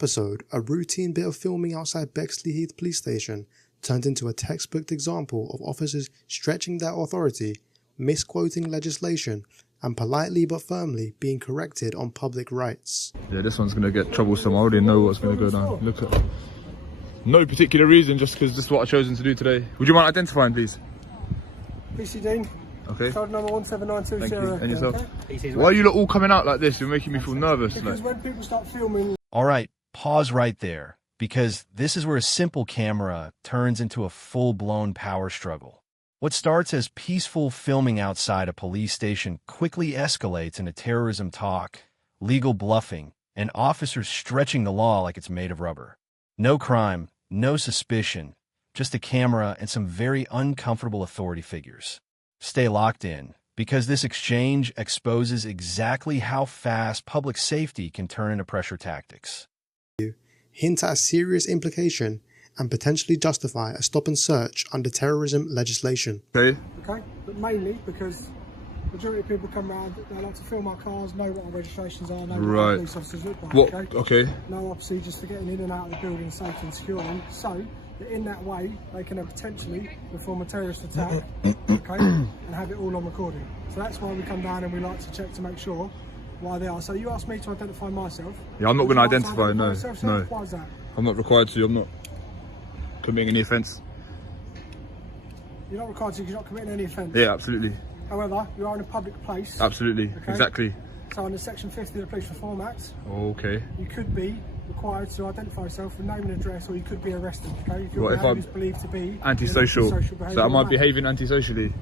Episode, a routine bit of filming outside Bexley Heath Police Station turned into a textbook example of officers stretching their authority, misquoting legislation, and politely but firmly being corrected on public rights. Yeah, this one's gonna get troublesome. I already know what's gonna go down. Look at no particular reason, just because this is what I've chosen to do today. Would you mind identifying, please? PC Dean. Okay. Code number 17920. Thank you. And yourself? Okay? Why are you lot all coming out like this? You're making me feel nervous. Because when people start filming. All right, pause right there, because this is where a simple camera turns into a full-blown power struggle. What starts as peaceful filming outside a police station quickly escalates into terrorism talk, legal bluffing, and officers stretching the law like it's made of rubber. No crime, no suspicion, just a camera and some very uncomfortable authority figures. Stay locked in, because this exchange exposes exactly how fast public safety can turn into pressure tactics. Hint at a serious implication and potentially justify a stop and search under terrorism legislation. Okay. Okay, but mainly because the majority of people come around, they like to film our cars, know what our registrations are, know what our police officers look like. What? Okay? Okay. No procedures for getting in and out of the building safe and securely. So that in that way, they can potentially perform a terrorist attack, okay, and have it all on recording. So that's why we come down and we like to check to make sure why they are. So you asked me to identify myself. Yeah, I'm not going to identify, no. No. Why is that? I'm not required to, I'm not committing any offence. You're not required to because you're not committing any offence. Yeah, absolutely. However, you are in a public place. Absolutely, okay? Exactly. So under Section 50 of the Police Reform Act, okay, you could be required to identify yourself with name and address, or you could be arrested. Okay, if your what if I'm believed to be antisocial? So am I behaving antisocially?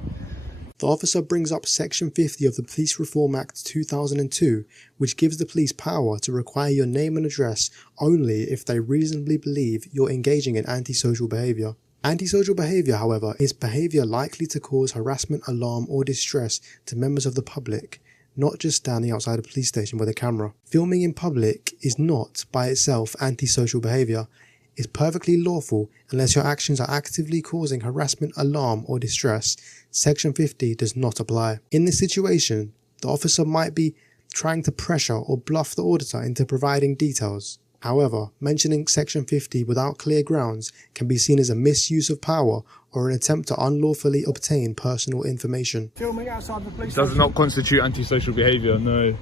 The officer brings up Section 50 of the Police Reform Act 2002, which gives the police power to require your name and address only if they reasonably believe you're engaging in antisocial behaviour. Antisocial behaviour, however, is behaviour likely to cause harassment, alarm or distress to members of the public, not just standing outside a police station with a camera. Filming in public is not, by itself, antisocial behaviour. It's perfectly lawful unless your actions are actively causing harassment, alarm or distress. Section 50 does not apply. In this situation, the officer might be trying to pressure or bluff the auditor into providing details. However, mentioning Section 50 without clear grounds can be seen as a misuse of power or an attempt to unlawfully obtain personal information. Filming outside the police does not constitute antisocial behaviour, no.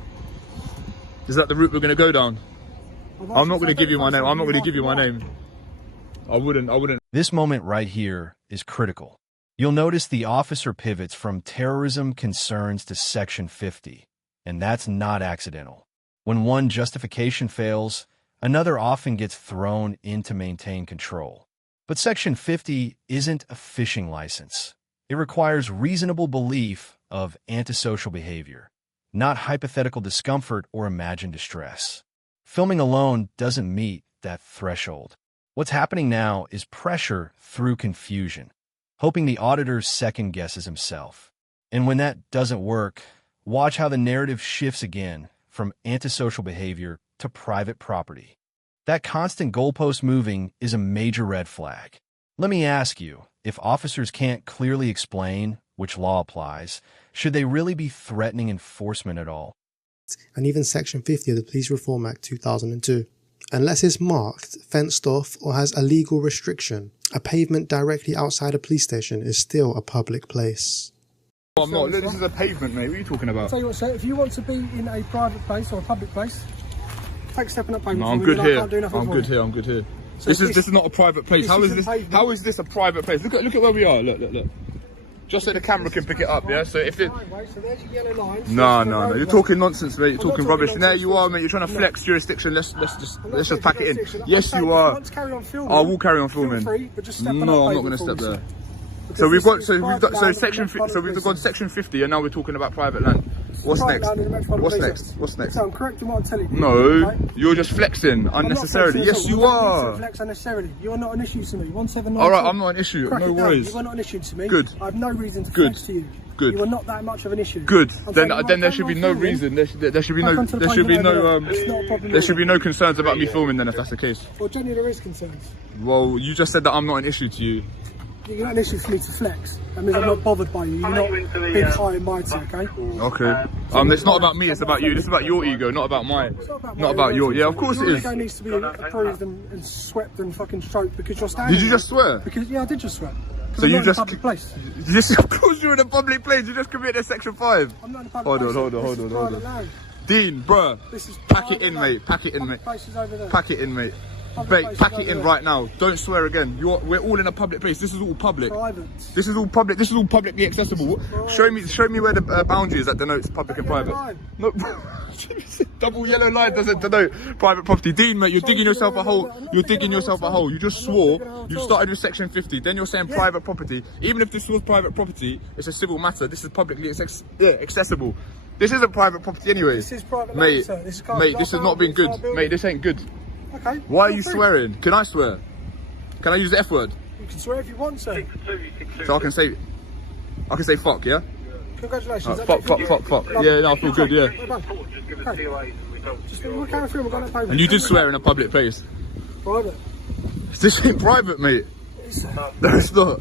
Is that the route we're going to go down? I'm not going to give you my name, I'm not going to give you my name. I wouldn't. This moment right here is critical. You'll notice the officer pivots from terrorism concerns to Section 50, and that's not accidental. When one justification fails, another often gets thrown in to maintain control. But Section 50 isn't a fishing license. It requires reasonable belief of antisocial behavior, not hypothetical discomfort or imagined distress. Filming alone doesn't meet that threshold. What's happening now is pressure through confusion, hoping the auditor second-guesses himself. And when that doesn't work, watch how the narrative shifts again from antisocial behavior to private property. That constant goalpost moving is a major red flag. Let me ask you, if officers can't clearly explain which law applies, should they really be threatening enforcement at all? And even Section 50 of the Police Reform Act 2002. Unless it's marked, fenced off, or has a legal restriction, a pavement directly outside a police station is still a public place. Oh, I'm not. Look, this is a pavement, mate. What are you talking about? I'll tell you what, sir, if you want to be in a private place or a public place, take a step in that pavement. No, I'm good here. I'm good here. I'm good here. So this is not a private place. How is this a private place? Look at where we are. Look. Just so the camera can pick it up, yeah? So if it... So there's your yellow lines. No. You're talking nonsense, mate. You're talking rubbish. And there you are, mate. You're trying to flex jurisdiction. Let's just pack it in. Yes, you are. I will carry on filming. No, I'm not going to step there. So we've got Section 50. So we've got Section 50, and now we're talking about private land. What's next? What's next? So I'm correct in what I'm telling you. No, you're just flexing unnecessarily. Yes, you are. Flex unnecessarily. You're not an issue to me. 179. All right, I'm not an issue. No worries. You are not an issue to me. Good. I have no reason to flex to you. Good. You are not that much of an issue. Good. Then there should be no reason. There should be no concerns about me filming. Then if that's the case. Well, generally there is concerns. Well, you just said that I'm not an issue to you. you're not an issue for me to flex. That means I'm not bothered by you. You're not big, high and mighty, okay? Okay. It's not about me, it's about you. This is about your ego, not about mine. Not about your... Yeah, of course it is. Your ego needs to be approved and swept and fucking stroked because you're standing... Did you just swear? Because, yeah, I did just swear. So you just... in a public place. Yes, of course you're in a public place. You just committed Section 5. I'm not in a public place. Hold on. Dean, bruh. Pack it in, mate. Pack it in, mate. Pack it in, mate. Mate, pack it in right now. Don't swear again. We're all in a public place. This is all public. Private. This is all public. This is all publicly accessible. Show me where the boundary is that denotes public and private. No, double yellow line doesn't denote private property. Dean, mate, you're digging yourself a hole. You're digging yourself a hole. You just swore. You started with Section 50. Then you're saying private property. Even if this was private property, it's a civil matter. This is publicly accessible. This isn't private property anyway. This is private mate. Land, this This has not been good. Mate, this ain't good. Okay. Why are you swearing? Can I swear? Can I use the F word? You can swear if you want to. So I can say fuck, yeah? Congratulations. Fuck. Yeah, no, I feel good, yeah. Well done. Okay. Just we'll carry through, we've got no paper. And you did swear in a public place. Private. This ain't private, mate. No, it's not.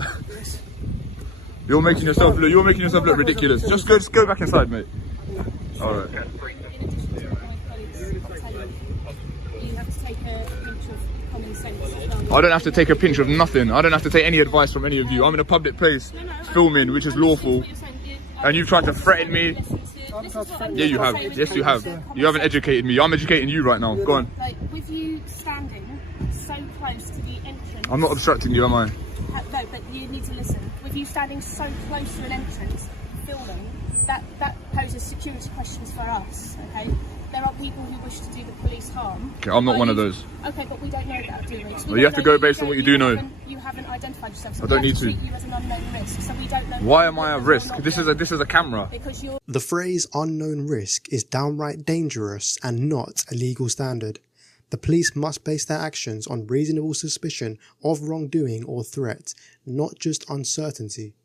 You're making yourself look ridiculous. Just go back inside, mate. Alright. I don't have to take a pinch of nothing. I don't have to take any advice from any of you. I'm in a public place filming, which is lawful. And you've tried to threaten me. Yeah, you have. Yes, you have. You haven't educated me. I'm educating you right now. Go on. With you standing so close to the entrance... I'm not obstructing you, am I? No, but you need to listen. With you standing so close to an entrance, filming, that poses security questions for us, okay? There are people who wish to do the police harm. Okay, I'm not one of those. Okay, but we don't know that, do we? Well, you have to go based on what you do know. You haven't identified yourself. So I don't need to. Treat you as an unknown risk, so we don't know. Why am I at risk? This is a camera. Because you're... The phrase unknown risk is downright dangerous and not a legal standard. The police must base their actions on reasonable suspicion of wrongdoing or threat, not just uncertainty.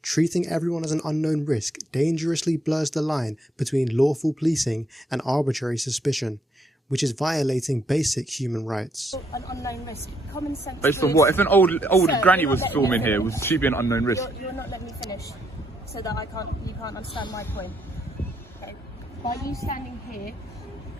Treating everyone as an unknown risk dangerously blurs the line between lawful policing and arbitrary suspicion, which is violating basic human rights. An unknown risk. Common sense. Based on what? If an old granny was filming here, would she be an unknown risk? You're not letting me finish, so that you can't understand my point. Okay. By you standing here,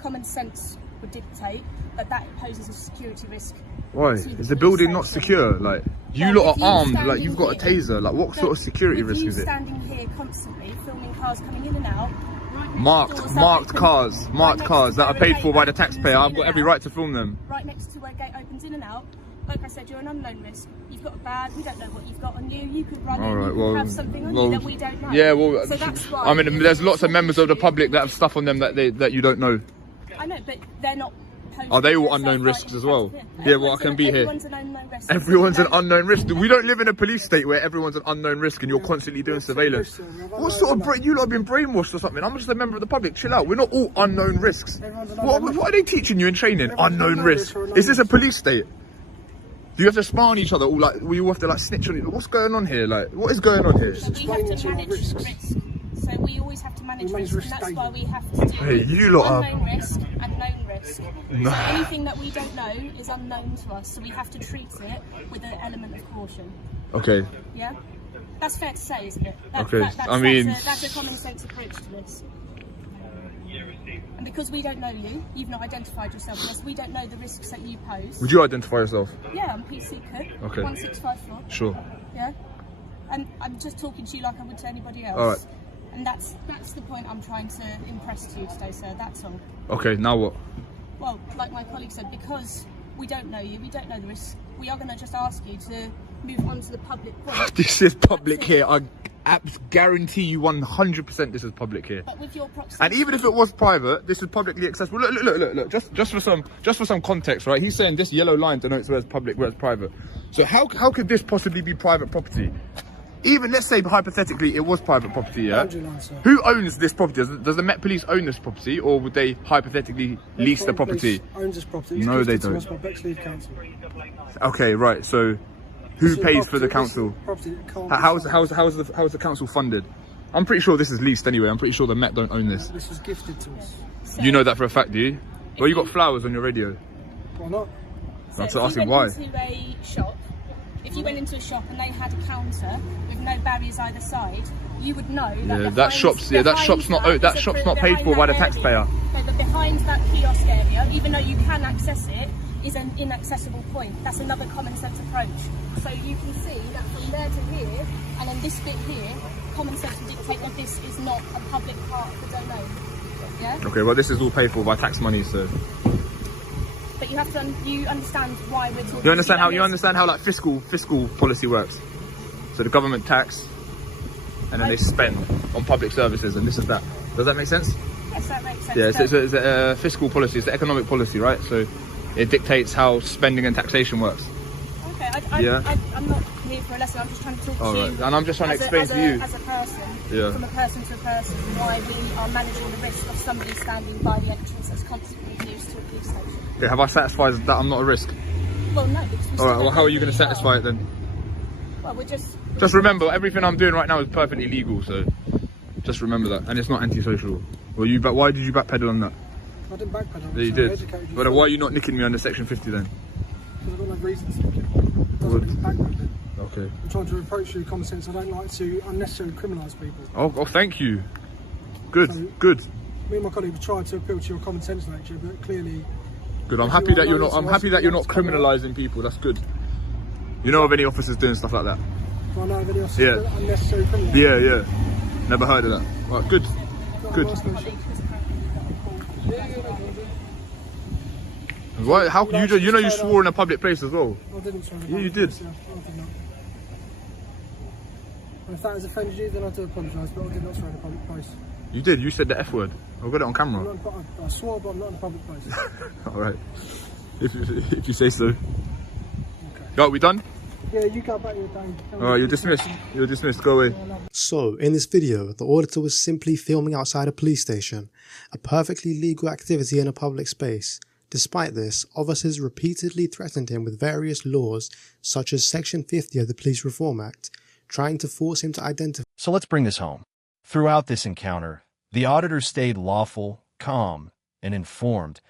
common sense would dictate that poses a security risk. Why? Is the building not secure? Like, you lot are armed, like you've got a taser. Like, what sort of security risk is it? Standing here constantly, filming cars coming in and out. Marked cars that are paid for by the taxpayer. I've got every right to film them. Right next to where gate opens in and out. Like I said, you're an unknown risk. You've got a bag. We don't know what you've got on you. You could run in. You could have something on you that we don't know. Yeah, well, so that's why. I mean, there's lots of members of the public that have stuff on them that you don't know. I know, but they're not. Are they all unknown risks as well? Yeah, well, I can be here. Everyone's an unknown risk. Everyone's an unknown risk. We don't live in a police state where everyone's an unknown risk and you're constantly doing surveillance. What sort of you lot have been brainwashed or something? I'm just a member of the public. Chill out. We're not all unknown risks. What are they teaching you in training? Unknown risk. Is this a police state? Do you have to spy on each other? All like, we all have to like snitch on each other? What's going on here? Like, what is going on here? So we have to manage risk. So we always have to manage risk, and that's why we have to do unknown risk and known risk. No. So anything that we don't know is unknown to us, so we have to treat it with an element of caution. Okay. Yeah? That's fair to say, isn't it? That's a common sense approach to this. And because we don't know you, you've not identified yourself with us, we don't know the risks that you pose. Would you identify yourself? Yeah, I'm PC Cook, okay. 1654. Sure. Yeah? And I'm just talking to you like I would to anybody else. Alright. And that's the point I'm trying to impress to you today, sir, that's all. Okay, now what? Well, like my colleague said, because we don't know you, we don't know the risks, we are going to just ask you to move on to the public point. This is public here. I guarantee you 100% this is public here. But with your proximity... And even if it was private, this is publicly accessible. Look. Just for some context, right? He's saying this yellow line denotes where it's public, where it's private. So how could this possibly be private property? Even let's say hypothetically it was private property, yeah? Who owns this property? Does the Met Police own this property, or would they hypothetically lease the property? Owns this property. No, they don't. Okay, right. So who pays for the council? How's the council funded? I'm pretty sure this is leased anyway. I'm pretty sure the Met don't own this. This was gifted to us. So you know that for a fact, do you? Well, you got flowers on your radio. Why not? I'm asking why. If you went into a shop if you went into a shop and they had a counter with no barriers either side, you would know that Yeah, that shop's not paid for by the taxpayer. No, but behind that kiosk area, even though you can access it, is an inaccessible point. That's another common sense approach. So you can see that from there to here, and then this bit here, common sense would dictate that this is not a public part of the domain. Yeah? Okay, well this is all paid for by tax money, so. But you have to, you understand why we're talking. You understand how like fiscal policy works. So the government tax, and then they spend on public services, and this is that. Does that make sense? Yes, that makes sense. Yeah, so it's a fiscal policy, it's the economic policy, right? So it dictates how spending and taxation works. Okay, I'm not here for a lesson, I'm just trying to talk to you. Right. And I'm just trying to explain to you. As a person, yeah. From a person to a person, why we are managing the risk of somebody standing by the entrance that's constantly used to a police station. Okay, have I satisfied that I'm not a risk? Well, no, because Alright, well how are you going to satisfy it then? Well, we're just... Just remember, everything I'm doing right now is perfectly legal, so just remember that. And it's not antisocial. Well, why did you backpedal on that? I didn't backpedal. Yeah, you did. But why are you not nicking me under section 50 then? Because I've got no reason to nick it. It doesn't mean backpedaling. Okay. I'm trying to approach you with common sense. I don't like to unnecessarily criminalise people. Oh, thank you. Good, So, good. Me and my colleague have tried to appeal to your common sense nature, but clearly... Good. I'm happy that you're not. I'm happy that you're not criminalising people. That's good. You know of any officers doing stuff like that? Do I know of any officers Yeah. doing unnecessary criminal? Yeah. Never heard of that. Right, good. Good. Why? How can you? You know you swore in a public place as well. I didn't swear. Yeah, you did. I did not. And if that has offended you, then I do apologise, but I did not swear in a public place. You did. You said the F word. I've got it on camera. I swore, but I'm not in a public place. All right. If you say so. Okay. Right, we done? Yeah, you go back your day. All right, you're dismissed. You're dismissed. Go away. So, in this video, the auditor was simply filming outside a police station, a perfectly legal activity in a public space. Despite this, officers repeatedly threatened him with various laws, such as Section 50 of the Police Reform Act, trying to force him to identify. So let's bring this home. Throughout this encounter, the auditor stayed lawful, calm, and informed,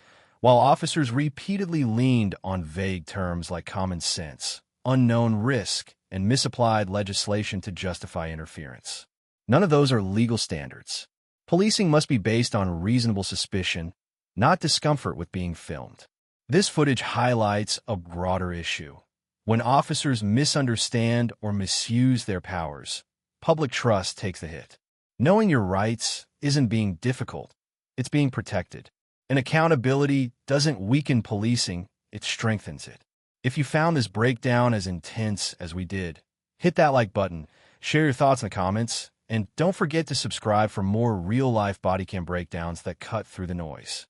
while officers repeatedly leaned on vague terms like common sense, unknown risk, and misapplied legislation to justify interference. None of those are legal standards. Policing must be based on reasonable suspicion, not discomfort with being filmed. This footage highlights a broader issue. When officers misunderstand or misuse their powers, public trust takes the hit. Knowing your rights isn't being difficult, it's being protected. And accountability doesn't weaken policing, it strengthens it. If you found this breakdown as intense as we did, hit that like button, share your thoughts in the comments, and don't forget to subscribe for more real-life body cam breakdowns that cut through the noise.